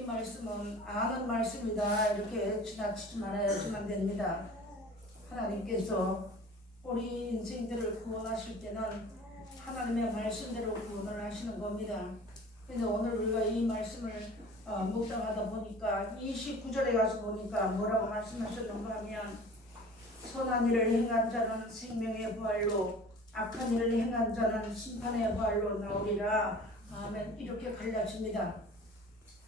이 말씀은 아는 말씀이다 이렇게 지나치지 말아야지만 됩니다. 하나님께서 우리 인생들을 구원하실 때는 하나님의 말씀대로 구원을 하시는 겁니다. 근데 오늘 우리가 이 말씀을 묵상하다 보니까 29절에 가서 보니까 뭐라고 말씀하셨는가 하면 선한 일을 행한 자는 생명의 부활로 악한 일을 행한 자는 심판의 부활로 나오리라. 아멘. 이렇게 갈라집니다.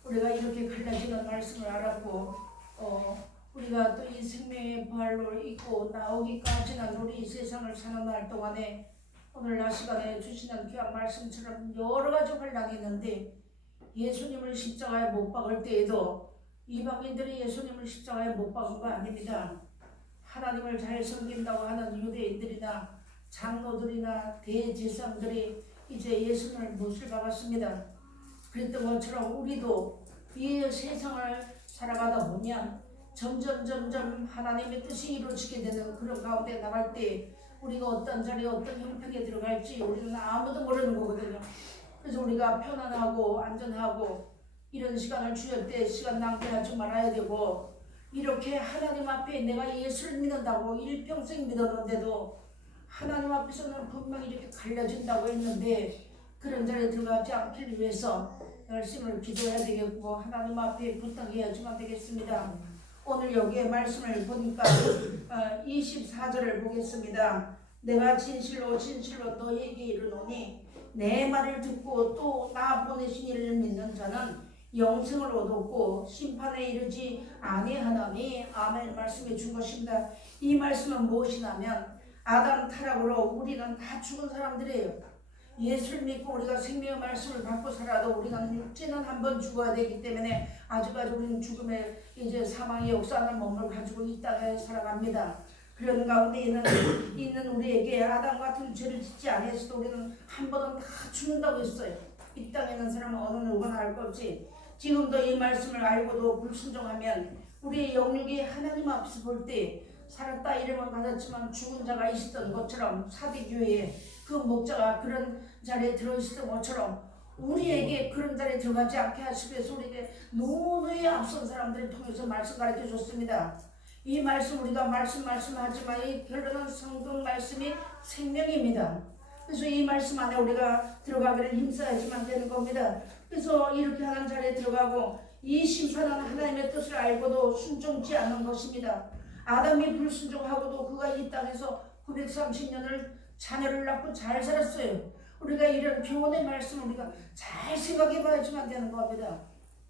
우리가 이렇게 갈라지는 말씀을 알았고 우리가 또 이 생명의 부활로 있고 나오기까지는 우리 이 세상을 사는 날 동안에 오늘날 시간에 주시는 귀한 말씀처럼 여러 가지 환란이 있는데 예수님을 십자가에 못 박을 때에도 이방인들이 예수님을 십자가에 못 박은 거 아닙니다. 하나님을 잘 섬긴다고 하는 유대인들이나 장로들이나 대제사장들이 이제 예수님을 못을 박았습니다. 그랬던 것처럼 우리도 이 세상을 살아가다 보면 점점 하나님의 뜻이 이루어지게 되는 그런 가운데 나갈 때 우리가 어떤 자리에 어떤 형편에 들어갈지 우리는 아무도 모르는 거거든요. 그래서 우리가 편안하고 안전하고 이런 시간을 주일 때 시간 낭비하지 말아야 되고 이렇게 하나님 앞에 내가 예수를 믿는다고 일평생 믿었는데도 하나님 앞에서는 분명히 이렇게 갈려진다고 했는데 그런 자리에 들어가지 않기 위해서 열심히 기도해야 되겠고 하나님 앞에 부탁해야지만 되겠습니다. 오늘 여기에 말씀을 보니까 24절을 보겠습니다. 내가 진실로 너희에게 이르노니 내 말을 듣고 또 나 보내신 이를 믿는 자는 영생을 얻었고 심판에 이르지 아니하나니. 아멘. 말씀해 준 것입니다. 이 말씀은 무엇이냐면 아담 타락으로 우리는 다 죽은 사람들이에요. 예수를 믿고 우리가 생명의 말씀을 받고 살아도 우리는 육체는 한번 죽어야 되기 때문에 아직까지 우리는 죽음의 이제 사망의 역사하는 몸을 가지고 이 땅에 살아갑니다. 그런 가운데 있는 우리에게 아담 같은 죄를 짓지 아니했어도 우리는 한 번은 다 죽는다고 했어요. 이 땅에 있는 사람은 어느 누구나 알 것 없이 지금도 이 말씀을 알고도 불순종하면 우리의 영육이 하나님 앞에서 볼 때 살았다 이름은 받았지만 죽은 자가 있었던 것처럼 사대교회에 그 목자가 그런 자리에 들어있었던 것처럼 우리에게 그런 자리에 들어가지 않게 하시기 위해서 우리에게 노노에 앞선 사람들을 통해서 말씀 가르쳐 줬습니다. 이 말씀 우리가 말씀하지만 이 결론은 성경 말씀이 생명입니다. 그래서 이 말씀 안에 우리가 들어가기를 힘써야지만 되는 겁니다. 그래서 이렇게 하는 자리에 들어가고 이 심판은 하나님의 뜻을 알고도 순종치 않는 것입니다. 아담이 불순종하고도 그가 이 땅에서 930년을 자녀를 낳고 잘 살았어요. 우리가 이런 교훈의 말씀을 우리가 잘 생각해 봐야지만 되는 겁니다.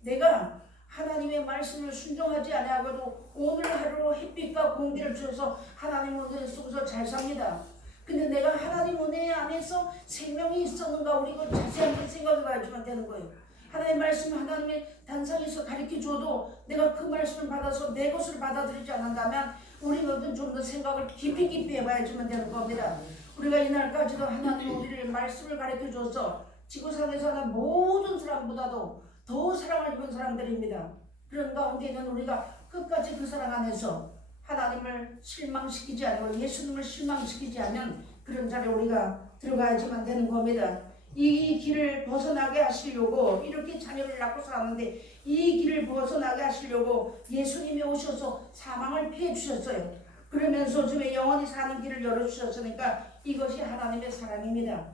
내가 하나님의 말씀을 순종하지 아니하고도 오늘 하루 햇빛과 공기를 주셔서 하나님 은혜 속에서 잘 삽니다. 근데 내가 하나님 은혜 안에서 생명이 있었는가 우리가 자세하게 생각해 봐야지만 되는 거예요. 하나님의 말씀 하나님의 단상에서 가르쳐 줘도 내가 그 말씀을 받아서 내 것을 받아들이지 않는다면 우리는 좀 더 생각을 깊이 해봐야지만 되는 겁니다. 우리가 이날까지도 하나님 우리를 말씀을 가르쳐 줘서 지구상에 사는 모든 사람보다도 더 사랑을 입은 사람들입니다. 그런 가운데는 우리가 끝까지 그 사랑 안에서 하나님을 실망시키지 않고 예수님을 실망시키지 않으면 그런 자리에 우리가 들어가야지만 되는 겁니다. 이 길을 벗어나게 하시려고 이렇게 자녀를 낳고 살았는데 이 길을 벗어나게 하시려고 예수님이 오셔서 사망을 피해 주셨어요. 그러면서 요즘에 영원히 사는 길을 열어주셨으니까 이것이 하나님의 사랑입니다.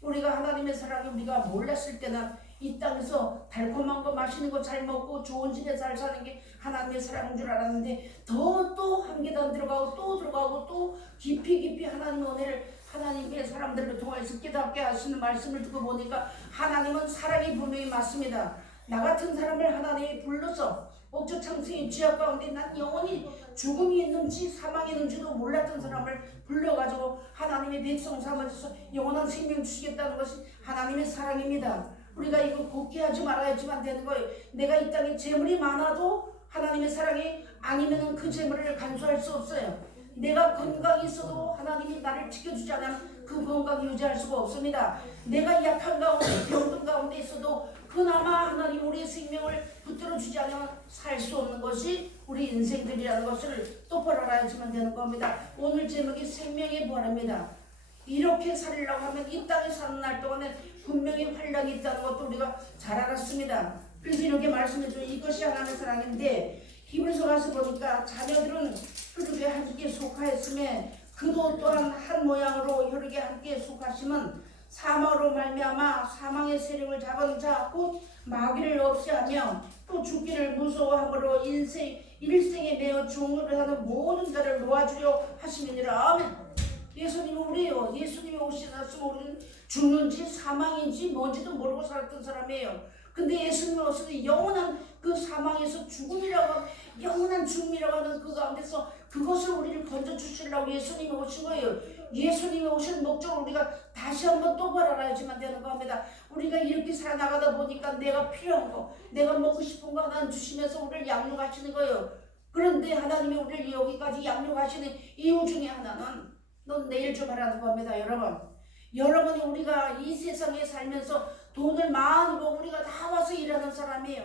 우리가 하나님의 사랑을 우리가 몰랐을 때는 이 땅에서 달콤한 거 맛있는 거 잘 먹고 좋은 집에 잘 사는 게 하나님의 사랑인 줄 알았는데 더 또 한 계단 들어가고 또 들어가고 또 깊이 하나님의 은혜를 하나님의 사람들을 통해서 깨닫게 하시는 말씀을 듣고 보니까 하나님은 사랑이 분명히 맞습니다. 나 같은 사람을 하나님이 불러서 옥조창생의 죄악 가운데 난 영원히 죽음이 있는지 사망이 있는지도 몰랐던 사람을 불러가지고 하나님의 백성 삼아서 영원한 생명 주시겠다는 것이 하나님의 사랑입니다. 우리가 이거 곱게 하지 말아야지만 되는 거예요. 내가 이 땅에 재물이 많아도 하나님의 사랑이 아니면 그 재물을 간수할 수 없어요. 내가 건강이 있어도 하나님이 나를 지켜주지 않으면 그 건강 유지할 수가 없습니다. 내가 약한 가운데 병든 가운데 있어도 그나마 하나님 우리의 생명을 붙들어주지 않으면 살 수 없는 것이 우리 인생들이라는 것을 똑바로 알아야지만 되는 겁니다. 오늘 제목이 생명의 부활입니다. 이렇게 살으려고 하면 이 땅에 사는 날 동안에 분명히 환란이 있다는 것도 우리가 잘 알았습니다. 그래서 이렇게 말씀해줘. 이것이 하나님의 사랑인데 히브리서 가서 보니까 자녀들은 혈육에 함께 속하였음에 그도 또한 한 모양으로 혈육에 함께 속하심은 사망으로 말미암아 사망의 세력을 잡은 자 곧 마귀를 없이하며 또 죽기를 무서워함으로 일생에 매어 종로를 하는 모든 자를 놓아주려 하심이니라. 아멘. 예수님은 우리예요. 예수님이 오시났으면 우리는 죽는지 사망인지 뭔지도 모르고 살았던 사람이에요. 근데 예수님이 오셔서 영원한 그 사망에서 죽음이라고 영원한 죽음이라고 하는 그 가운데서 그것을 우리를 건져주시려고 예수님이 오신 거예요. 예수님이 오신 목적을 우리가 다시 한번 똑바로 알아야지만 되는 겁니다. 우리가 이렇게 살아나가다 보니까 내가 필요한 거, 내가 먹고 싶은 거 하나 주시면서 우리를 양육하시는 거예요. 그런데 하나님이 우리를 여기까지 양육하시는 이유 중에 하나는 넌 내일 좀 하라는 겁니다. 여러분이 우리가 이 세상에 살면서 돈을 많이 벌고 우리가 나와서 일하는 사람이에요.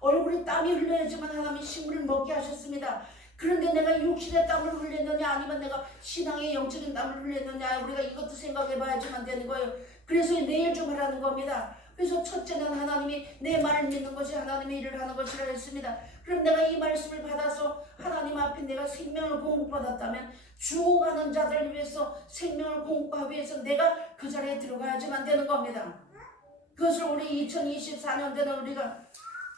얼굴에 땀이 흘러야지만 하나님이 식물을 먹게 하셨습니다. 그런데 내가 육신의 땀을 흘렸느냐 아니면 내가 신앙의 영적인 땀을 흘렸느냐 우리가 이것도 생각해 봐야지만 되는 거예요. 그래서 내일 좀 하라는 겁니다. 그래서 첫째는 하나님이 내 말을 믿는 것이 하나님의 일을 하는 것이라 했습니다. 그럼 내가 이 말씀을 받아서 하나님 앞에 내가 생명을 공급받았다면 죽어가는 자들을 위해서 생명을 공급하기 위해서 내가 그 자리에 들어가야지만 되는 겁니다. 그것을 우리 2024년도에는 우리가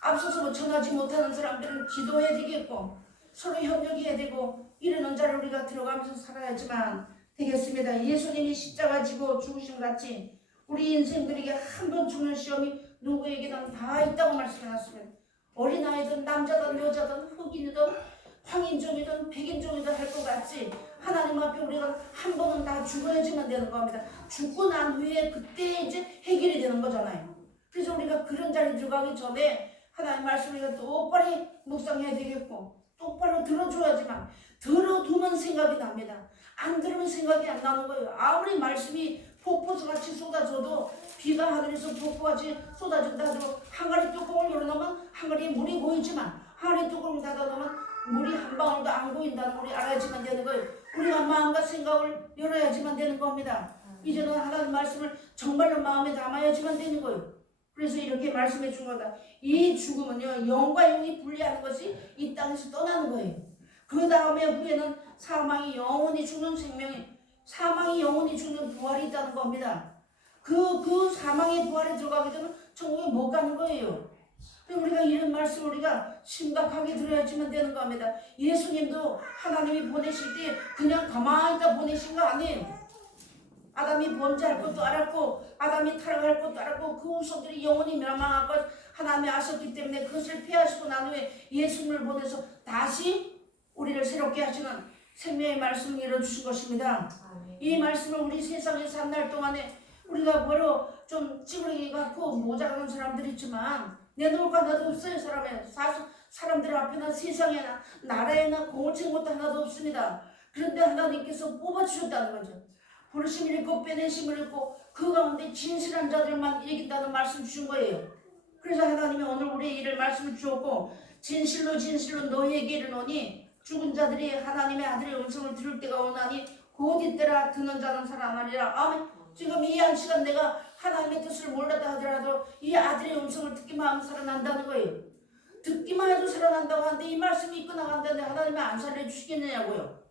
앞서서 전하지 못하는 사람들은 기도해야 되겠고 서로 협력해야 되고 이러는 자를 우리가 들어가면서 살아야지만 되겠습니다. 예수님이 십자가 지고 죽으신 같이 우리 인생들에게 한 번 죽는 시험이 누구에게든 다 있다고 말씀해놨습니다. 어린아이든 남자든 여자든 흑인이든 황인종이든 백인종이든 할 것 같이 하나님 앞에 우리가 한 번은 다 죽어야지만 되는 겁니다. 죽고 난 후에 그때 이제 해결이 되는 거잖아요. 그래서 우리가 그런 자리에 들어가기 전에 하나님 말씀을 똑바로 묵상해야 되겠고 똑바로 들어줘야지만 들어두면 생각이 납니다. 안 들으면 생각이 안 나는 거예요. 아무리 말씀이 폭포수같이 쏟아져도 비가 하늘에서 폭포같이 쏟아진다 하도 항아리 뚜껑을 열어놓으면 항아리에 물이 고이지만 항아리 뚜껑을 닫아놓으면 물이 한 방울도 안 고인다는 걸 알아야지만 되는 거예요. 우리가 마음과 생각을 열어야지만 되는 겁니다. 이제는 하나님 말씀을 정말로 마음에 담아야지만 되는 거예요. 그래서 이렇게 말씀해 준 거다. 이 죽음은요 영과 영이 분리하는 것이 이 땅에서 떠나는 거예요. 그 다음에 후에는 사망이 영원히 죽는 생명이 사망이 영원히 죽는 부활이 있다는 겁니다. 그 사망의 부활에 들어가게 되면 천국에 못 가는 거예요. 우리가 이런 말씀 우리가 심각하게 들어야지만 되는 겁니다. 예수님도 하나님이 보내실 때 그냥 가만히 있다 보내신 거 아니에요. 아담이 범죄할 것도 알았고 아담이 타락할 것도 알았고 그 후손들이 영원히 멸망할 것 하나님이 아셨기 때문에 그것을 피하시고 난 후에 예수님을 보내서 다시 우리를 새롭게 하시는 생명의 말씀을 이뤄주신 것입니다. 이 말씀을 우리 세상에 산 날 동안에 우리가 뭐로 좀 찌그러기 갖고 모자라는 사람들이 있지만 내놓을 거 하나도 없어요. 사람들 앞에나 세상에나 나라에나 공을 채운 것도 하나도 없습니다. 그런데 하나님께서 뽑아주셨다는 거죠. 부르심을 읽고 빼내심을 읽고 그 가운데 진실한 자들만 이긴다는 말씀 주신 거예요. 그래서 하나님이 오늘 우리의 일을 말씀을 주었고 진실로 너희에게 이르노니 죽은 자들이 하나님의 아들의 음성을 들을 때가 오나니 곧 이때라 듣는 자는 살아나리라. 아멘. 지금 이 한 시간 내가 하나님의 뜻을 몰랐다 하더라도 이 아들의 음성을 듣기만 하면 살아난다는 거예요. 듣기만 해도 살아난다고 하는데 이 말씀이 있고 나간다는데 하나님이 안 살려주시겠느냐고요.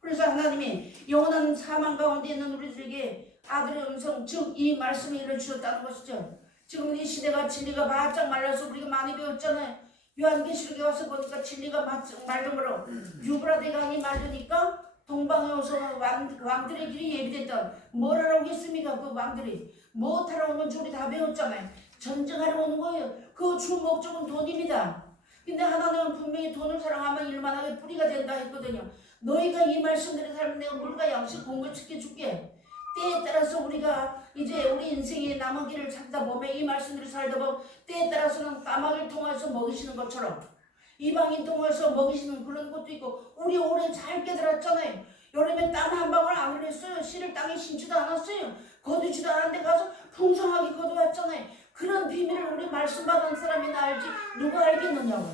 그래서 하나님이 영원한 사망 가운데 있는 우리들에게 아들의 음성 즉 이 말씀을 이루어주셨다는 것이죠. 지금 이 시대가 진리가 바짝 말라서 우리가 많이 배웠잖아요. 요한계시록에 와서 보니까 진리가 맑은 거로 유브라데 강이 맑으니까 동방에 오서 왕들의 길이 예비됐던 뭘 하러 오겠습니까? 그 왕들이 뭐 타러 오는 줄 우리 다 배웠잖아요. 전쟁하러 오는 거예요. 그 주 목적은 돈입니다. 근데 하나님은 분명히 돈을 사랑하면 일만하게 뿌리가 된다 했거든요. 너희가 이 말씀대로 살면 내가 물과 양식 공급시켜 줄게. 때에 따라서 우리가 이제 우리 인생에 남은 길을 찾다 보면 이 말씀대로 살다 보면 때에 따라서는 까마귀를 통해서 먹이시는 것처럼 이방인 통해서 먹이시는 그런 것도 있고 우리 올해 잘 깨달았잖아요. 여름에 땀 한 방울 안 흘렸어요. 씨를 땅에 심지도 않았어요. 거두지도 않았는데 가서 풍성하게 거두었잖아요. 그런 비밀을 우리 말씀 받은 사람이나 알지 누가 알겠느냐고.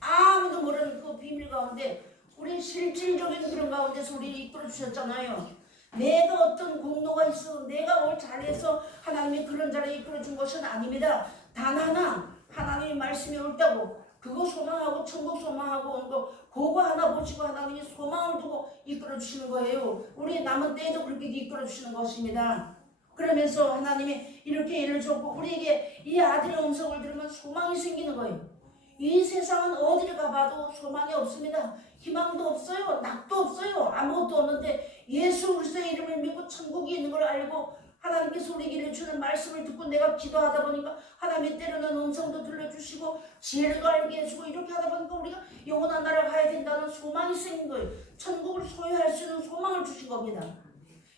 아무도 모르는 그 비밀 가운데 우리 실질적인 그런 가운데서 우리를 이끌어 주셨잖아요. 내가 어떤 공로가 있어 내가 뭘 잘해서 하나님이 그런 자리에 이끌어준 것은 아닙니다. 단 하나 하나님의 말씀이 옳다고 그거 소망하고 천국 소망하고 온 거 그거 하나 보시고 하나님이 소망을 두고 이끌어 주시는 거예요. 우리 남은 때에도 그렇게 이끌어 주시는 것입니다. 그러면서 하나님이 이렇게 예를 줬고 우리에게 이 아들의 음성을 들으면 소망이 생기는 거예요. 이 세상은 어디를 가봐도 소망이 없습니다. 희망도 없어요. 낙도 없어요. 아무것도 없는데 예수 그리스도의 이름을 믿고 천국이 있는 걸 알고 하나님께서 우리에게 주는 말씀을 듣고 내가 기도하다 보니까 하나님이 때로는 음성도 들려주시고 지혜를 알게 해주고 이렇게 하다 보니까 우리가 영원한 나라를 가야 된다는 소망이 생긴 거예요. 천국을 소유할 수 있는 소망을 주신 겁니다.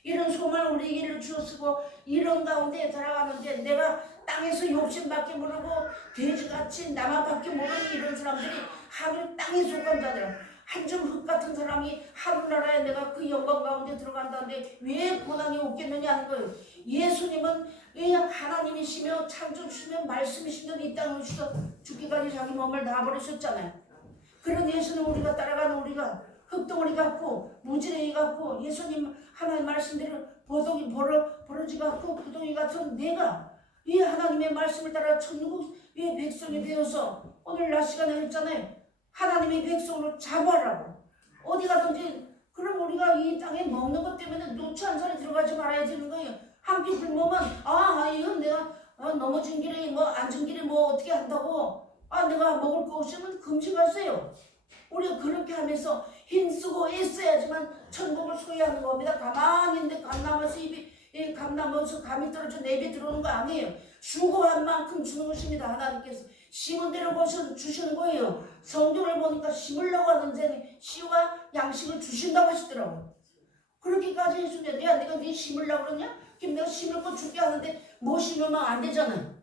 이런 소망을 우리에게 주었고 이런 가운데 살아가는데 내가 땅에서 욕심밖에 모르고 돼지같이 나만 밖에 모르는 이런 사람들이 하늘 땅에 속한 자들 한 줌 흙 같은 사람이 하늘나라에 내가 그 영광 가운데 들어간다는데 왜 고난이 없겠느냐 하는 거예요. 예수님은 하나님이시며 창조주시며 말씀이시며 이 땅에 오셔서 죽기까지 자기 몸을 다 버리셨잖아요. 그런 예수님 우리가 따라가는 우리가 흙덩어리 같고 무지랭이 같고 예수님 하나님 말씀대로 버러지 같고 구덩이 같은 내가 이 하나님의 말씀을 따라 천국의 백성이 되어서 오늘 낮 시간에 했잖아요. 하나님의 백성을 잡아라고 어디 가든지 그럼 우리가 이 땅에 먹는 것 때문에 노치 한 살에 들어가지 말아야 되는 거예요. 한 끼 굶으면 이건 내가 넘어진 길에 앉은 길에 어떻게 한다고 내가 먹을 거 없으면 금식하세요. 우리가 그렇게 하면서 힘쓰고 애써야지만 천국을 소유하는 겁니다. 가만히 있는데 감나무에서 감나무에서 감이 떨어져 내 입에 들어오는 거 아니에요. 수고한 만큼 주는 것입니다. 하나님께서 심은 대로 주시는 거예요. 성경을 보니까 심으려고 하는 자는 씨와 양식을 주신다고 하시더라고요. 그렇게까지 해주면 내가 네 심으려고 그러냐? 그럼 내가 심을 거 줄게 하는데 못 심으면 안 되잖아요.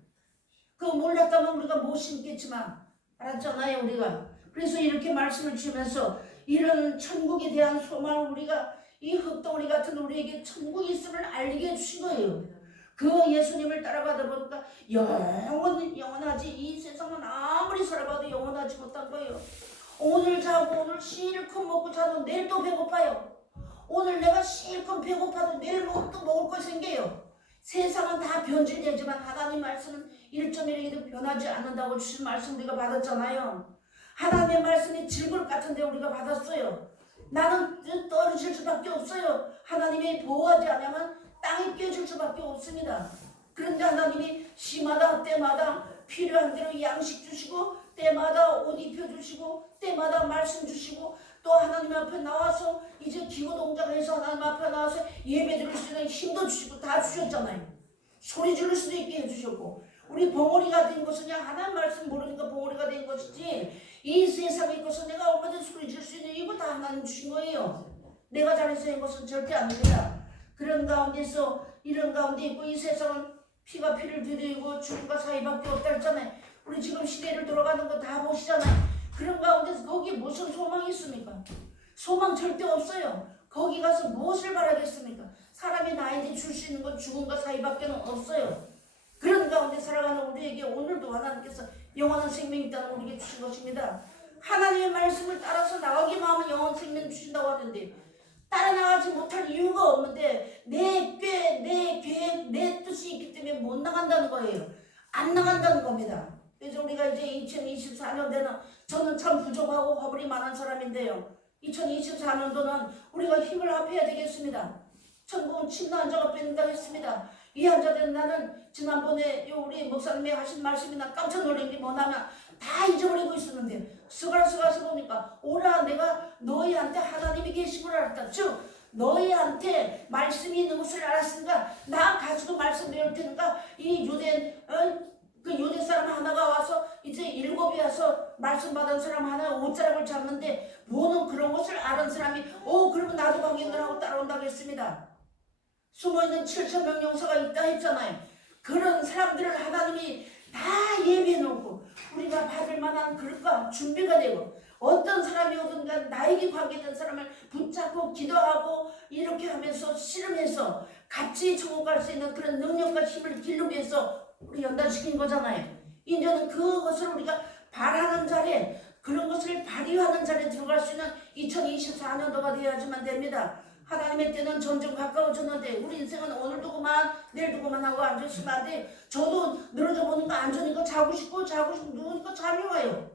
그거 몰랐다면 우리가 못 심겠지만 알았잖아요 우리가. 그래서 이렇게 말씀을 주시면서 이런 천국에 대한 소망을 우리가 이 흙덩어리 같은 우리에게 천국이 있음을 알리게 해주신 거예요. 그 예수님을 따라가다 보니까 영원하지. 이 세상은 아무리 살아봐도 영원하지 못한 거예요. 오늘 자고 오늘 실컷 먹고 자도 내일 또 배고파요. 오늘 내가 실컷 배고파도 내일 또 먹을 거 생겨요. 세상은 다 변질되지만 하나님 말씀은 1.1에도 변하지 않는다고 주신 말씀 우리가 받았잖아요. 하나님의 말씀이 질굴 같은데 우리가 받았어요. 나는 떨어질 수밖에 없어요. 하나님이 보호하지 않으면 땅에 깨질 수밖에 없습니다. 그런데 하나님이 시마다 때마다 필요한 대로 양식 주시고 때마다 옷 입혀주시고 때마다 말씀 주시고 또 하나님 앞에 나와서 이제 기호 동작해서 하나님 앞에 나와서 예배 드릴 수 있는 힘도 주시고 다 주셨잖아요. 소리 지를 수도 있게 해주셨고 우리 벙어리가 된 것은 그냥 하나님 말씀 모르니까 벙어리가 된 것이지 이 세상에 있어서 내가 얼마든지 소리 질 수 있는 이거 다 하나님 주신 거예요. 내가 잘해서 한 것은 절대 아닙니다. 그런 가운데서 이런 가운데 있고 이 세상은 피가 피를 들이고 죽음과 사이밖에 없다 했잖아요. 우리 지금 시대를 돌아가는 거 다 보시잖아요. 그런 가운데서 거기에 무슨 소망이 있습니까? 소망 절대 없어요. 거기 가서 무엇을 바라겠습니까? 사람이 나에게 줄 수 있는 건 죽음과 사이밖에 없어요. 그런 가운데 살아가는 우리에게 오늘도 하나님께서 영원한 생명이 있다는 우리에게 주신 것입니다. 하나님의 말씀을 따라서 나가기만 하면 영원한 생명 주신다고 하는데 따라 나가지 못할 이유가 없는데 내 계획, 내 뜻이 있기 때문에 못 나간다는 거예요. 안 나간다는 겁니다. 그래서 우리가 이제 2024년도는 저는 참 부족하고 허물이 많은 사람인데요. 2024년도는 우리가 힘을 합해야 되겠습니다. 천국은 침노 환자가 뺀다고 했습니다. 이 환자들은 나는 지난번에 우리 목사님이 하신 말씀이 나 깜짝 놀란 게 뭐냐면 다 잊어버리고 있었는데 스가서 보니까 오라 내가 너희한테 하나님이 계신 걸 알았다. 즉 너희한테 말씀이 있는 것을 알았으니까 나 가지고 말씀 배울 테니까 이 유대 사람 하나가 와서 이제 7이 와서 말씀 받은 사람 하나 옷자락을 잡는데 보는 그런 것을 아는 사람이 그러면 나도 확인을 하고 따라온다고 했습니다. 숨어있는 7,000명 용사가 있다 했잖아요. 그런 사람들을 하나님이 다 예비해놓고 우리가 받을 만한 그릇과 준비가 되고 어떤 사람이 오든가 나에게 관계된 사람을 붙잡고 기도하고 이렇게 하면서 씨름해서 같이 천국 갈 수 있는 그런 능력과 힘을 기르기 위해서 우리 연단시킨 거잖아요. 이제는 그것을 우리가 바라는 자리에 그런 것을 발휘하는 자리에 들어갈 수 있는 2024년도가 되어야지만 됩니다. 하나님의 때는 점점 가까워졌는데 우리 인생은 오늘 두고만 내일 두고만 하고 앉아있으면 안 돼. 저도 늘어져 보니까 앉으니까 자고 싶고 누우니까 잠이 와요.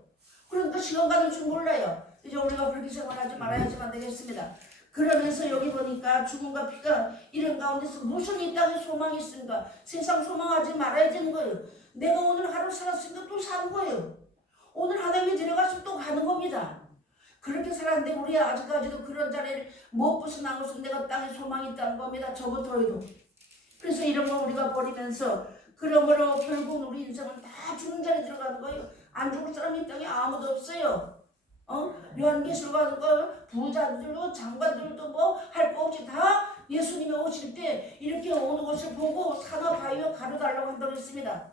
그러니까 시간 가는 줄 몰라요. 이제 우리가 그렇게 생활하지 말아야지만 되겠습니다. 그러면서 여기 보니까 죽음과 피가 이런 가운데서 무슨 이 땅에 소망이 있습니까? 세상 소망하지 말아야 되는 거예요. 내가 오늘 하루 살았으니까 또 사는 거예요. 오늘 하나님이 데려가시면 또 가는 겁니다. 그렇게 살았는데 우리 아직까지도 그런 자리를 못 벗어난 것은 내가 땅에 소망이 있다는 겁니다. 저부터에도. 그래서 이런 거 우리가 버리면서 그러므로 결국 우리 인생은 다 죽는 자리에 들어가는 거예요. 안 죽을 사람이 이 땅에 아무도 없어요. 요한계시록 거 부자들도 장관들도 뭐 할 거 없이 다 예수님이 오실 때 이렇게 오는 것을 보고 산업 바위와 가려달라고 한다고 했습니다.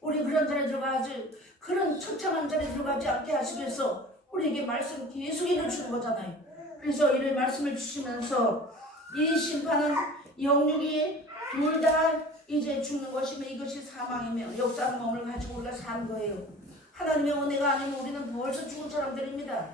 우리 그런 자리에 들어가지, 그런 처참한 자리에 들어가지 않게 하시기 위해서 우리에게 말씀 계속 일러주는 거잖아요. 그래서 이런 말씀을 주시면서 이 심판은 영육이 둘 다 이제 죽는 것이며 이것이 사망이며 역사는 몸을 가지고 우리가 사는 거예요. 하나님의 은혜가 아니면 우리는 벌써 죽은 사람들입니다.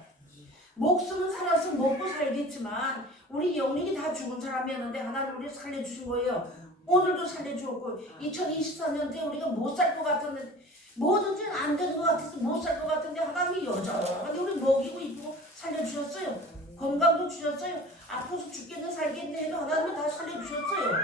목숨은 살아서 먹고 살겠지만 우리 영육이 다 죽은 사람이었는데 하나님 우리를 살려주신 거예요. 오늘도 살려주었고 2024년도에 우리가 못 살 것 같았는데 뭐든지 안 되는 것 같아서 못 살 것 같은데 하나님이 여전하게 우리 먹이고 이쁘고 살려주셨어요. 건강도 주셨어요. 아파서 죽겠네 살겠네 해도 하나님은 다 살려주셨어요.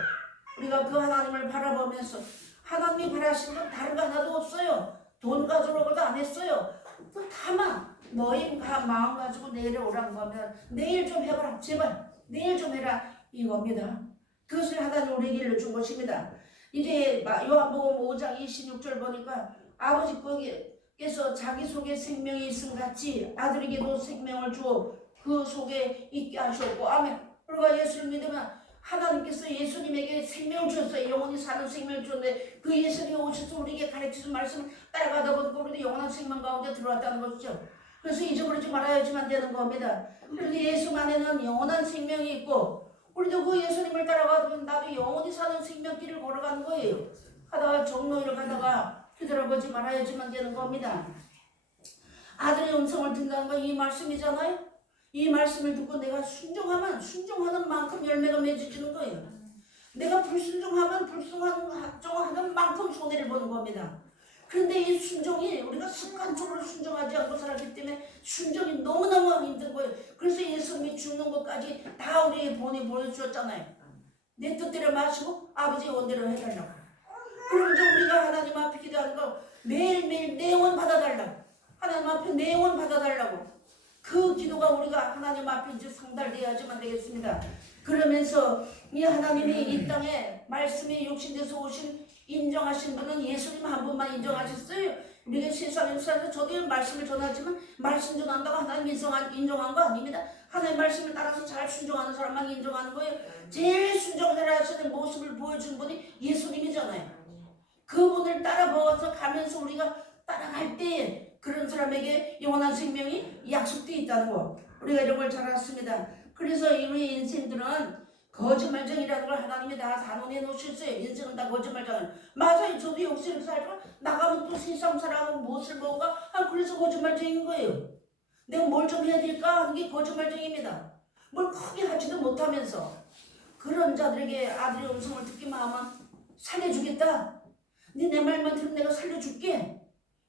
우리가 그 하나님을 바라보면서 하나님이 바라시는 건 다른 거 하나도 없어요. 돈 가져오고도 안 했어요. 또 다만 너희 마음 가지고 내일 오라는 거면 내일 좀 해봐라. 제발 내일 좀 해라 이겁니다. 그것을 하나님 우리에게 일러준 것입니다. 이제 요한복음 5장 26절 보니까 아버지께서 자기 속에 생명이 있음 같이 아들에게도 생명을 주어 그 속에 있게 하셨고 아멘. 우리가 예수를 믿으면 하나님께서 예수님에게 생명을 주셨어요. 영원히 사는 생명을 주셨는데 그 예수님이 오셔서 우리에게 가르치신 말씀을 따라가다 보니까 우리도 영원한 생명 가운데 들어왔다는 것이죠. 그래서 잊어버리지 말아야지만 되는 겁니다. 그래서 예수 안에는 영원한 생명이 있고 우리도 그 예수님을 따라가다 보면 나도 영원히 사는 생명길을 걸어가는 거예요. 하다가 정로를 가다가 뒤돌아보지 말아야지만 되는 겁니다. 아들의 음성을 듣는다는 건 이 말씀이잖아요. 이 말씀을 듣고 내가 순종하면 순종하는 만큼 열매가 맺어지는 거예요. 내가 불순종하면 불순종하는 만큼 손해를 보는 겁니다. 그런데 이 순종이 우리가 습관적으로 순종하지 않고 살았기 때문에 순종이 너무너무 힘든 거예요. 그래서 예수님이 죽는 것까지 다 우리의 본에 보여주었잖아요. 내 뜻대로 마시고 아버지의 원대로 해달라고. 그럼 이제 우리가 하나님 앞에 기도하는 거 매일매일 내 원 받아달라고. 하나님 앞에 내 원 받아달라고. 그 기도가 우리가 하나님 앞에 이제 상달돼야지만 되겠습니다. 그러면서 이 하나님이 이 땅에 말씀이 육신돼서 오신 인정하신 분은 예수님 한 분만 인정하셨어요. 우리가 세상에 살아서 저도 말씀을 전하지만 말씀 전한다고 하나님 인정한 거 아닙니다. 하나님 말씀을 따라서 잘 순종하는 사람만 인정하는 거예요. 제일 순종을 하시는 모습을 보여준 분이 예수님이잖아요. 그분을 따라먹어서 가면서 우리가 따라갈 때 그런 사람에게 영원한 생명이 약속되어 있다는 거. 우리가 이런 걸 잘 알았습니다. 그래서 우리 인생들은 거짓말쟁이라는 걸 하나님이 다 단언해 놓으셨어요. 인생은 다 거짓말쟁이. 맞아요. 저도 욕심을 살고 나가면 또 세상 사람은 무엇을 먹을까? 그래서 거짓말쟁이인 거예요. 내가 뭘 좀 해야 될까 하는 게 거짓말쟁이입니다. 뭘 크게 하지도 못하면서 그런 자들에게 아들의 음성을 듣기만 하면 살려주겠다. 내 말만 들으면 내가 살려줄게.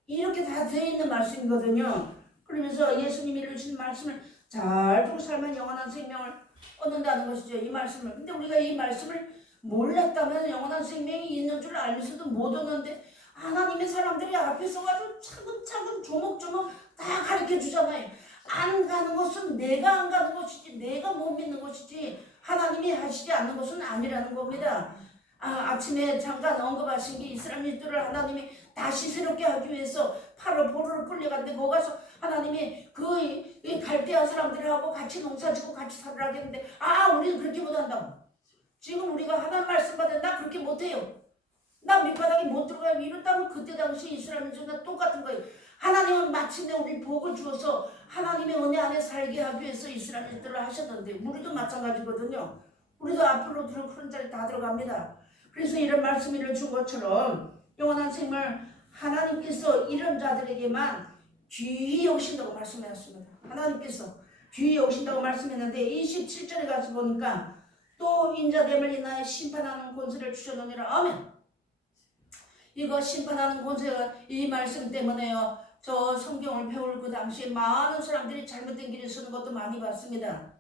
이렇게 다 되어 있는 말씀이거든요. 그러면서 예수님이 이루신 말씀을 잘 듣고 살면 영원한 생명을 얻는다는 것이죠. 이 말씀을. 근데 우리가 이 말씀을 몰랐다면 영원한 생명이 있는 줄 알면서도 못 얻는데 하나님의 사람들이 앞에 서가지고 차근차근 조목조목 다 가르쳐 주잖아요. 안 가는 것은 내가 안 가는 것이지 내가 못 믿는 것이지 하나님이 하시지 않는 것은 아니라는 겁니다. 아침에 잠깐 언급하신 게 이스라엘들을 하나님이 다시 새롭게 하기 위해서 파로 보로로 끌려갔는데 거기 가서 하나님이 그 갈대아 사람들하고 같이 농사짓고 같이 살으라 했는데 우리는 그렇게 못한다고. 지금 우리가 하나님 말씀 받은 나 그렇게 못해요. 나 밑바닥에 못 들어가요. 이랬다면 그때 당시 이스라엘들과 똑같은 거예요. 하나님은 마침내 우리 복을 주어서 하나님의 은혜 안에 살게 하기 위해서 이스라엘들을 하셨는데 우리도 마찬가지거든요. 우리도 앞으로 그런 자리 다 들어갑니다. 그래서 이런 말씀을 준 것처럼 영원한 생명을 하나님께서 이런 자들에게만 귀히 여기신다고 말씀하셨습니다. 하나님께서 뒤에 오신다고 말씀했는데 27절에 가서 보니까 또 인자됨을 인하여 심판하는 권세를 주셨느니라. 아멘. 이거 심판하는 권세가 이 말씀 때문에요. 저 성경을 배울 그 당시에 많은 사람들이 잘못된 길에 서는 것도 많이 봤습니다.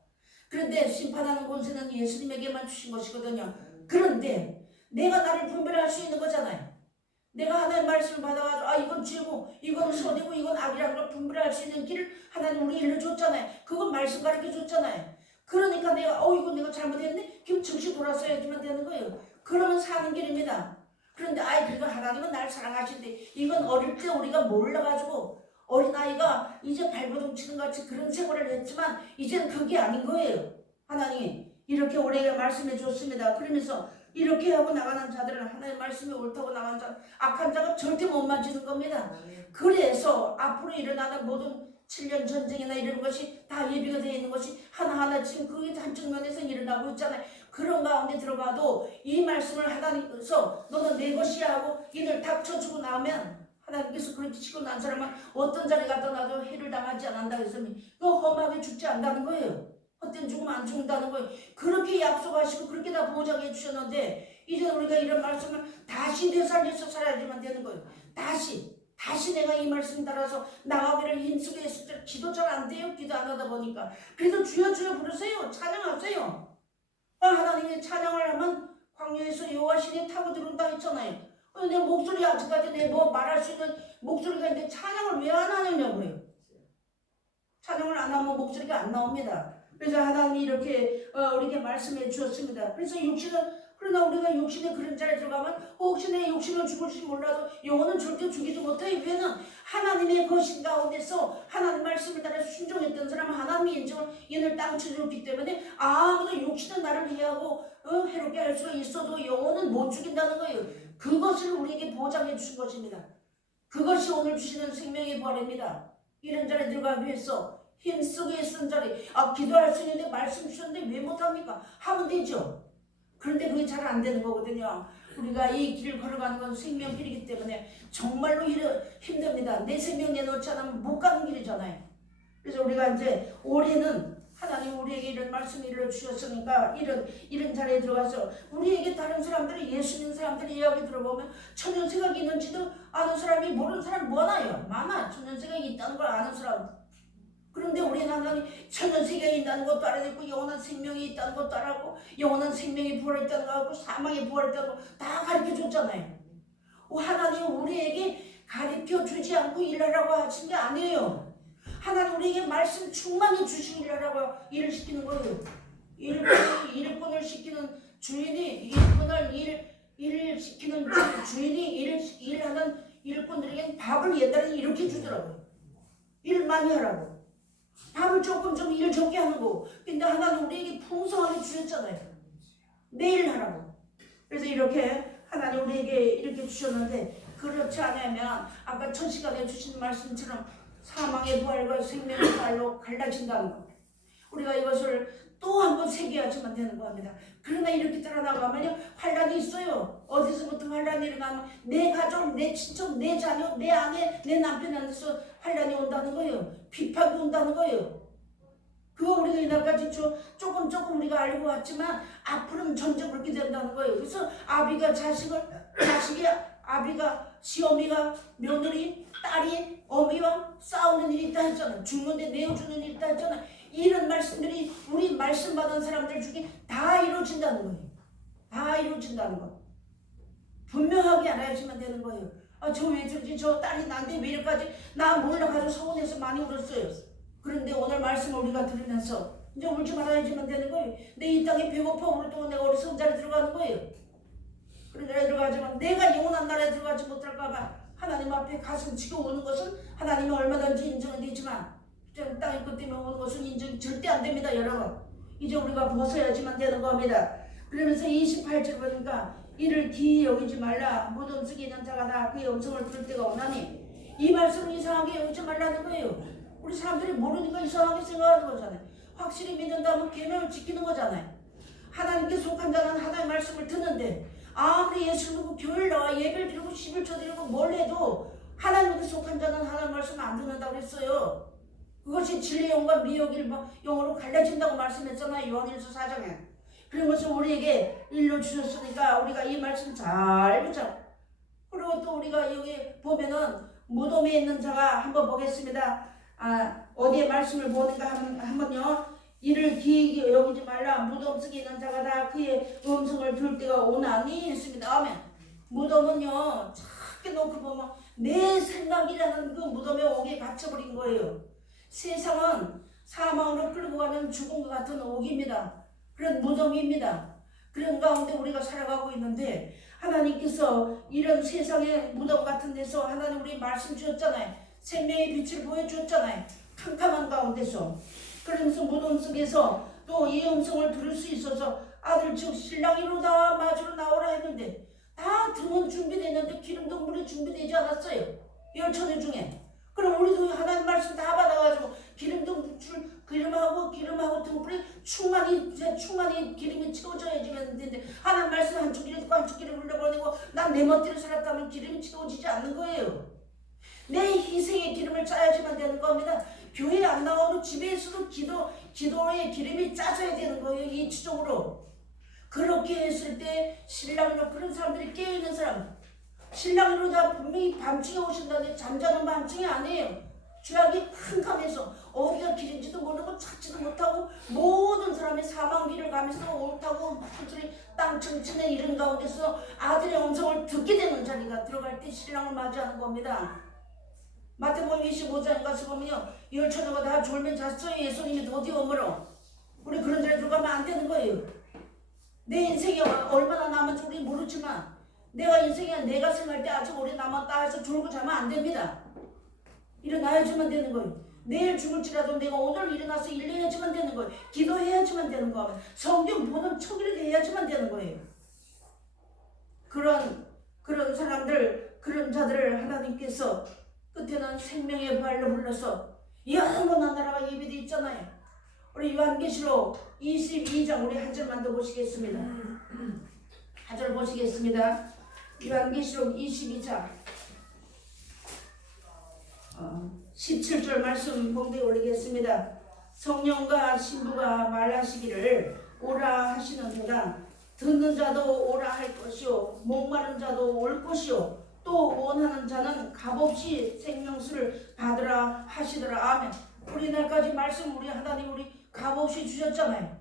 그런데 심판하는 권세는 예수님에게만 주신 것이거든요. 그런데 내가 나를 분별할 수 있는 거잖아요. 내가 하나님의 말씀을 받아가지고 아 이건 죄고 이건 선이고 이건 악이라는 걸 분별할 수 있는 길을 하나님 우리 일러 줬잖아요. 그건 말씀 가르쳐 줬잖아요. 그러니까 내가 이건 내가 잘못했네? 그럼 즉시 돌아서야지만 되는 거예요. 그러면 사는 길입니다. 그런데 그래도 하나님은 날 사랑하신대. 이건 어릴 때 우리가 몰라가지고 어린아이가 이제 발버둥 치는 같이 그런 생활을 했지만 이제는 그게 아닌 거예요. 하나님이 이렇게 우리에게 말씀해 줬습니다. 그러면서 이렇게 하고 나가는 자들은 하나님의 말씀이 옳다고 나가는 자, 악한 자가 절대 못 만지는 겁니다. 그래서 앞으로 일어나는 모든 7년 전쟁이나 이런 것이 다 예비가 되어 있는 것이 하나하나 지금 그게 한쪽 면에서 일어나고 있잖아요. 그런 가운데 들어가도 이 말씀을 하나님께서 너는 내 것이야 하고 이를 닥쳐주고 나면 하나님께서 그렇게 치고 난 사람은 어떤 자리 갖다 놔도 해를 당하지 않는다 했으면 그 험하게 죽지 않는다는 거예요. 헛된 죽으면 안 죽는다는 거예요. 그렇게 약속하시고 그렇게 다 보장해 주셨는데 이제 우리가 이런 말씀을 다시 되살려서 살아야지만 되는 거예요. 다시 내가 이 말씀 따라서 나가기를 힘쓰게 했을 때 기도 잘 안 돼요. 기도 안 하다 보니까. 그래도 주여 주여 부르세요. 찬양하세요. 하나님의 찬양을 하면 광야에서 여호와 신이 타고 들어온다 했잖아요. 내 목소리 아직까지 내 뭐 말할 수 있는 목소리가 있는데 찬양을 왜 안 하느냐고요. 찬양을 안 하면 목소리가 안 나옵니다. 그래서 하나님이 이렇게 우리에게 말씀해 주었습니다. 그래서 그러나 우리가 육신의 그런 자리에 들어가면 혹시 내 육신은 죽을지 몰라도 영혼은 절대 죽이지 못해. 왜는 하나님의 거신 가운데서 하나님 말씀을 따라 순종했던 사람은 하나님의 인정을 인을 땅쳐주었기 때문에 아무도 육신은 나를 해하고 해롭게 할 수가 있어도 영혼은 못 죽인다는 거예요. 그것을 우리에게 보장해 주신 것입니다. 그것이 오늘 주시는 생명의 부활입니다. 이런 자리에 들어가기 위해서 힘쓰게 쓴 자리 기도할 수 있는데 말씀 주셨는데 왜 못합니까? 하면 되죠. 그런데 그게 잘 안 되는 거거든요. 우리가 이 길을 걸어가는 건 생명길이기 때문에 정말로 힘듭니다. 내 생명 내놓지 않으면 못 가는 길이잖아요. 그래서 우리가 이제 올해는 하나님 우리에게 이런 말씀을 일러주셨으니까 이런 자리에 들어가서 우리에게 다른 사람들이 예수 믿는 사람들이 이야기 들어보면 천연세각이 있는지도 아는 사람이 모르는 사람 많아. 천연세각이 있다는 걸 아는 사람. 그런데 우리는 하나님 천연세계에 있다는 것도 알아듣고 영원한 생명이 있다는 것도 알았고 영원한 생명이 부활했다는 거 알고 사망이 부활했다는 거 다 가르쳐줬잖아요. 하나님 우리에게 가르쳐주지 않고 일하라고 하신 게 아니에요. 하나님 우리에게 말씀 충만히 주시고 일을 시키는 거예요. 일꾼을 시키는 주인이 일을 시키는 주인이 일하는 일꾼들에게 밥을 옛날에 이렇게 주더라고요. 일 많이 하라고. 밥을 조금 좀 일 적게 하는 거. 근데 하나님 우리에게 풍성하게 주셨잖아요. 매일 하라고. 그래서 이렇게 하나님 우리에게 이렇게 주셨는데 그렇지 않으면 아까 첫 시간에 주신 말씀처럼 사망의 부활과 생명의 부활로 갈라진다는 거. 우리가 이것을 또 한 번 새겨야지만 되는 겁니다. 그러나 이렇게 따라나가면요 환란이 있어요. 어디서부터 환란이 일어나면 내 가족, 내 친척, 내 자녀, 내 아내, 내 남편한테서 환란이 온다는 거예요. 비판이 온다는 거예요. 그거 우리가 이날까지 조금 우리가 알고 왔지만 앞으로는 점점 그렇게 된다는 거예요. 그래서 시어미가 며느리, 딸이 어미와 싸우는 일이 있다 했잖아요. 죽는데 내어주는 일이 있다 했잖아요. 이런 말씀들이 우리 말씀 받은 사람들 중에 다 이루어진다는 거예요. 다 이루어진다는 거. 분명하게 알아야지만 되는 거예요. 저 왜 저러지? 저 딸이 나한테 왜 이렇게까지 나 몰라가지고 서운해서 많이 울었어요. 그런데 오늘 말씀을 우리가 들으면서 이제 울지 말아야지만 되는 거예요. 내 이 땅에 배고파 울을 동안 내가 어디서 자리에 들어가는 거예요. 그런 자리에 들어가지만 내가 영원한 나라에 들어가지 못할까봐 하나님 앞에 가슴 치고 오는 것은 하나님이 얼마든지 인정은 되지만 땅의 것 때문에 오는 것은 인정이 절대 안 됩니다. 여러분 이제 우리가 벗어야지만 되는 겁니다. 그러면서 28절 보니까 이를 기이 여기지 말라. 무덤 속에 있는 자가 다 그의 음성을 들을 때가 오나니 이 말씀은 이상하게 여기지 말라는 거예요. 우리 사람들이 모르니까 이상하게 생각하는 거잖아요. 확실히 믿는다면 계명을 지키는 거잖아요. 하나님께 속한 자는 하나님의 말씀을 듣는데 아무리 예수를 믿고 교회를 나와 예배를 드리고 11조 드리고 뭘 해도 하나님께 속한 자는 하나님의 말씀을 안 듣는다고 했어요. 그것이 진리의 영과 미혹을 영으로 갈라진다고 말씀했잖아요. 요한일서 4장에. 그런 것을 우리에게 일러주셨으니까 우리가 이 말씀 잘 붙잡고, 그리고 또 우리가 여기 보면은 무덤에 있는 자가 한번 보겠습니다. 어디에 말씀을 보는가 하면요, 이를 기이게 여기지 말라. 무덤 속에 있는 자가 다 그의 음성을 들을 때가 오나니 했습니다. 아멘. 무덤은요, 작게 놓고 보면 내 생각이라는 그 무덤에 옥에 갇혀버린 거예요. 세상은 사망으로 끌고 가는 죽음과 같은 옥입니다. 그런 무덤입니다. 그런 가운데 우리가 살아가고 있는데, 하나님께서 이런 세상의 무덤 같은 데서 하나님 우리 말씀 주셨잖아요. 생명의 빛을 보여주었잖아요. 캄캄한 가운데서. 그러면서 무덤 속에서 또 이 음성을 들을 수 있어서 아들 즉 신랑이로다 마주로 나오라 했는데, 다 등은 준비됐는데 기름도 물이 준비되지 않았어요. 열처녀 중에. 그럼 우리도 하나님 말씀 다 받아가지고 기름하고 등불이 충만히 기름이 채워져야지 되는데, 하나님 말씀 한쪽 기름 듣고 한쪽 기름 흘려보내고 난 내 멋대로 살았다면 기름이 채워지지 않는 거예요. 내 희생의 기름을 짜야지만 되는 겁니다. 교회 안 나와도 집에서도 기도의 기름이 짜져야 되는 거예요. 이치적으로. 그렇게 했을 때 신랑으로, 그런 사람들이 깨어있는 사람, 신랑으로 다 분명히 밤중에 오신다는데 잠자는 밤중이 아니에요. 주약이 캄캄해서 어디가 길인지도 모르고 찾지도 못하고 모든 사람이 사망길을 가면서 옳다고 소리 땅 청치는 이런 가운데서 아들의 음성을 듣게 되는 자리가 들어갈 때 신랑을 맞이하는 겁니다. 마태복음 25장에 가서 보면요, 열처녀가 다 졸면 잤어요. 예수님이 어디 오므로. 우리 그런 자리에 들어가면 안 되는 거예요. 내 인생이 얼마나 남은지 우리 모르지만 내가 생할 때 아직 오래 남았다 해서 졸고 자면 안 됩니다. 일어나야지만 되는 거예요. 내일 죽을지라도 내가 오늘 일어나서 일해야지만 되는 거예요. 기도해야지만 되는 거예요. 성경 보는 척이라도 해야지만 되는 거예요. 그런 사람들, 그런 자들을 하나님께서 끝에는 생명의 발로 불러서 영원한 나라가 예비되어 있잖아요. 우리 요한계시록 22장 우리 한 절만 더 보시겠습니다. 한 절 보시겠습니다. 요한계시록 22장 17절 말씀 봉대에 올리겠습니다. 성령과 신부가 말하시기를 오라 하시는 데가 듣는 자도 오라 할 것이요 목마른 자도 올 것이요 또 원하는 자는 값없이 생명수를 받으라 하시더라. 아멘. 우리날까지 말씀 우리 하나님 우리 값없이 주셨잖아요.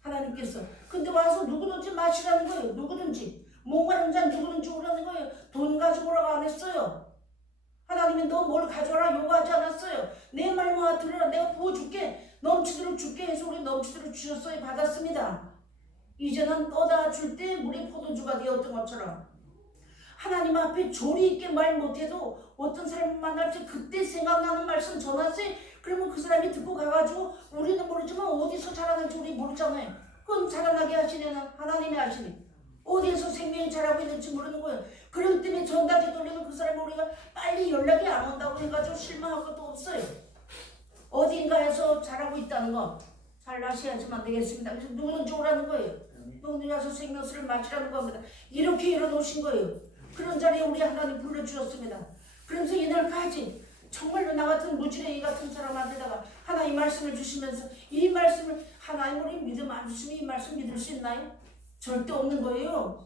하나님께서. 근데 와서 누구든지 마시라는 거예요. 누구든지. 목마른 자는 누구든지 오라는 거예요. 돈 가지고 오라고 안 했어요. 하나님이 너 뭘 가져와라 요구하지 않았어요. 내 말만 들으라 내가 부어줄게. 넘치도록 줄게 해서 우리 넘치도록 주셨어요. 받았습니다. 이제는 떠다 줄 때 물이 포도주가 되었던 것처럼 하나님 앞에 조리 있게 말 못해도 어떤 사람을 만날 때 그때 생각나는 말씀 전하세요. 그러면 그 사람이 듣고 가가지고 우리는 모르지만 어디서 자라는지 우리 모르잖아요. 그건 자라나게 하시는 하나님이 하시니 어디에서 생명이 자라고 있는지 모르는 거예요. 그렇기 때문에 전단지 돌리면 그 사람을 우리가 빨리 연락이 안 온다고 해가지고 실망할 것도 없어요. 어딘가에서 자라고 있다는 거 잘 아셔야지만 되겠습니다. 그래서 누구든지 오라는 거예요. 누구든지 와서 생명수를 마시라는 겁니다. 이렇게 열어놓으신 거예요. 그런 자리에 우리 하나님 불러주셨습니다. 그러면서 이날까지 정말로 나 같은 무지랭이 같은 사람한테다가 하나님 말씀을 주시면서 이 말씀을 하나님 우리 믿음 안 주시면 이 말씀 믿을 수 있나요? 절대 없는 거예요.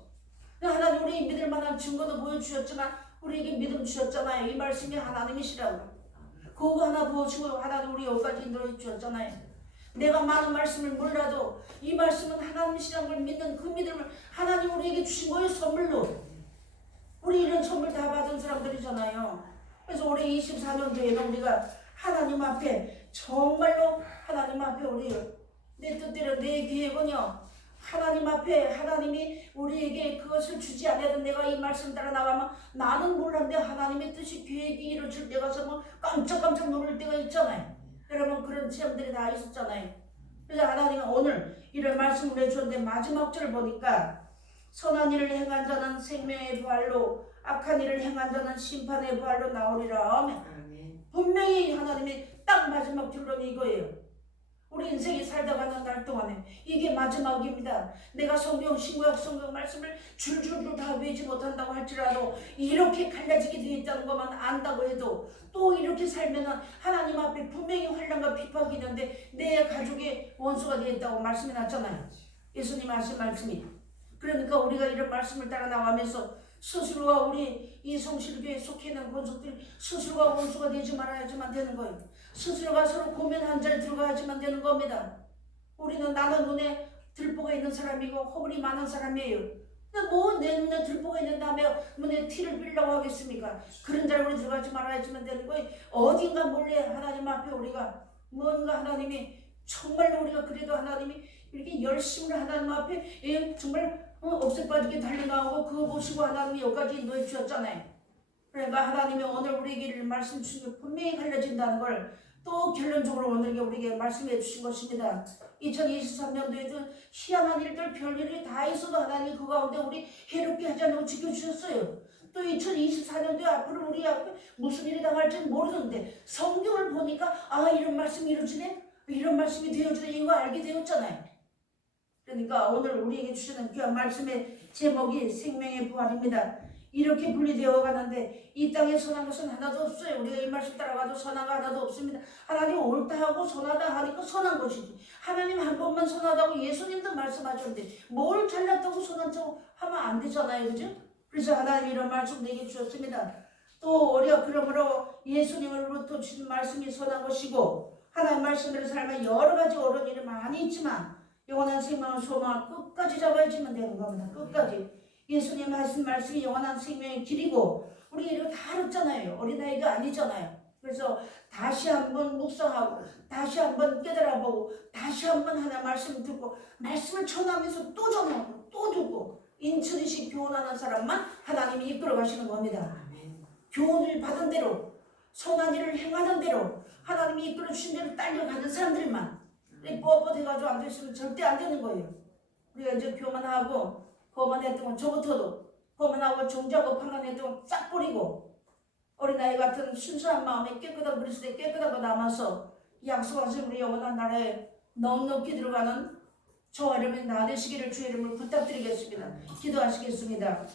하나님 우리 믿을 만한 증거도 보여주셨지만 우리에게 믿음 주셨잖아요. 이 말씀이 하나님이시라고. 그거 하나 보시고 하나님 우리 여기까지 인도해 주셨잖아요. 내가 많은 말씀을 몰라도 이 말씀은 하나님이시라는 걸 믿는 그 믿음을 하나님 우리에게 주신 거예요. 선물로. 우리 이런 선물 다 받은 사람들이잖아요. 그래서 올해 24년도에는 우리가 하나님 앞에 정말로 하나님 앞에 우리 내 뜻대로 내 계획은요. 하나님 앞에 하나님이 우리에게 그것을 주지 않아도 내가 이 말씀 따라 나가면 나는 몰랐는데 하나님의 뜻이 계획이 이루어질 때가 서면 깜짝깜짝 놀랄 때가 있잖아요. 여러분 그런 체험들이 다 있었잖아요. 그래서 하나님은 오늘 이런 말씀을 해주는데 마지막 절을 보니까 선한 일을 행한 자는 생명의 부활로 악한 일을 행한 자는 심판의 부활로 나오리라. 아멘. 분명히 하나님이 딱 마지막 결론이 이거예요. 우리 인생이 살다가는 날 동안에 이게 마지막입니다. 내가 성경, 신구약 성경 말씀을 줄줄줄 다 외우지 못한다고 할지라도 이렇게 갈라지게 되어 있다는 것만 안다고 해도 또 이렇게 살면은 하나님 앞에 분명히 환난과 핍박이 있는데 내 가족의 원수가 되어 있다고 말씀이 났잖아요. 예수님 하신 말씀이. 그러니까 우리가 이런 말씀을 따라 나가면서 스스로가 우리 이 성실교회에 속해 있는 권속들이 스스로가 원수가 되지 말아야지만 되는 거예요. 스스로가 서로 고민 한 자리 들어가야지만 되는 겁니다. 우리는 나는 눈에 들보가 있는 사람이고 허물이 많은 사람이에요. 근데 뭐 내 눈에 들보가 있는 다음에 눈에 티를 빌려고 하겠습니까? 그런 자리 우리 들어가지 말아야지만 되는 거예요. 어딘가 몰래 하나님 앞에 우리가 뭔가 하나님이 정말로 우리가 그래도 하나님이 이렇게 열심으로 하나님 앞에 정말 억새 빠지게 달려나오고 그거 보시고 하나님이 여기까지 인도해 주셨잖아요. 그러니까 하나님이 오늘 우리에게 말씀 주신 게 분명히 갈려진다는 걸 또 결론적으로 오늘 우리에게 말씀해 주신 것입니다. 2023년도에도 희한한 일들 별일이 다 있어도 하나님이 그 가운데 우리 해롭게 하지 않고 지켜주셨어요. 또 2024년도에 앞으로 우리 앞에 무슨 일이 당할지는 모르는데 성경을 보니까 아 이런 말씀이 이루어지네? 이런 말씀이 되어주네 이거 알게 되었잖아요. 그러니까 오늘 우리에게 주시는 귀한 말씀의 제목이 생명의 부활입니다. 이렇게 분리되어 가는데 이 땅에 선한 것은 하나도 없어요. 우리가 이 말씀 따라가도 선한 거 하나도 없습니다. 하나님 옳다 하고 선하다 하니까 선한 것이지. 하나님 한 번만 선하다고 예수님도 말씀하셨는데 뭘 잘났다고 선한 척 하면 안 되잖아요. 그죠? 그래서 하나님 이런 말씀 내게 주셨습니다. 또 우리가 그러므로 예수님으로부터 주신 말씀이 선한 것이고 하나님 말씀대로 살면 여러 가지 어려운 일이 많이 있지만 영원한 생명을 소망을 끝까지 잡아야지만 되는 겁니다. 끝까지. 예수님 하신 말씀이 영원한 생명의 길이고 우리 이렇게 다 알았잖아요. 어린아이가 아니잖아요. 그래서 다시 한번 묵상하고 다시 한번 깨달아보고 다시 한번 하나 말씀을 듣고 말씀을 전하면서 또 전하고 또 듣고 인천이식 교훈하는 사람만 하나님이 이끌어 가시는 겁니다. 교훈을 받은 대로 선한 일을 행하는 대로 하나님이 이끌어 주신 대로 딸려가는 사람들만 뻣뻣해가지고 안 됐으면 절대 안 되는 거예요. 우리가 이제 교만하고 거만했던 건 저부터도 거만하고 종자고 판단했던 건 싹 버리고 어린아이 같은 순수한 마음에 깨끗한 그리스도에 깨끗하고 남아서 약속하신 우리 영원한 나라에 넉넉히 들어가는 저와 여러분이 다 되시기를 주의 이름으로 부탁드리겠습니다. 기도하시겠습니다.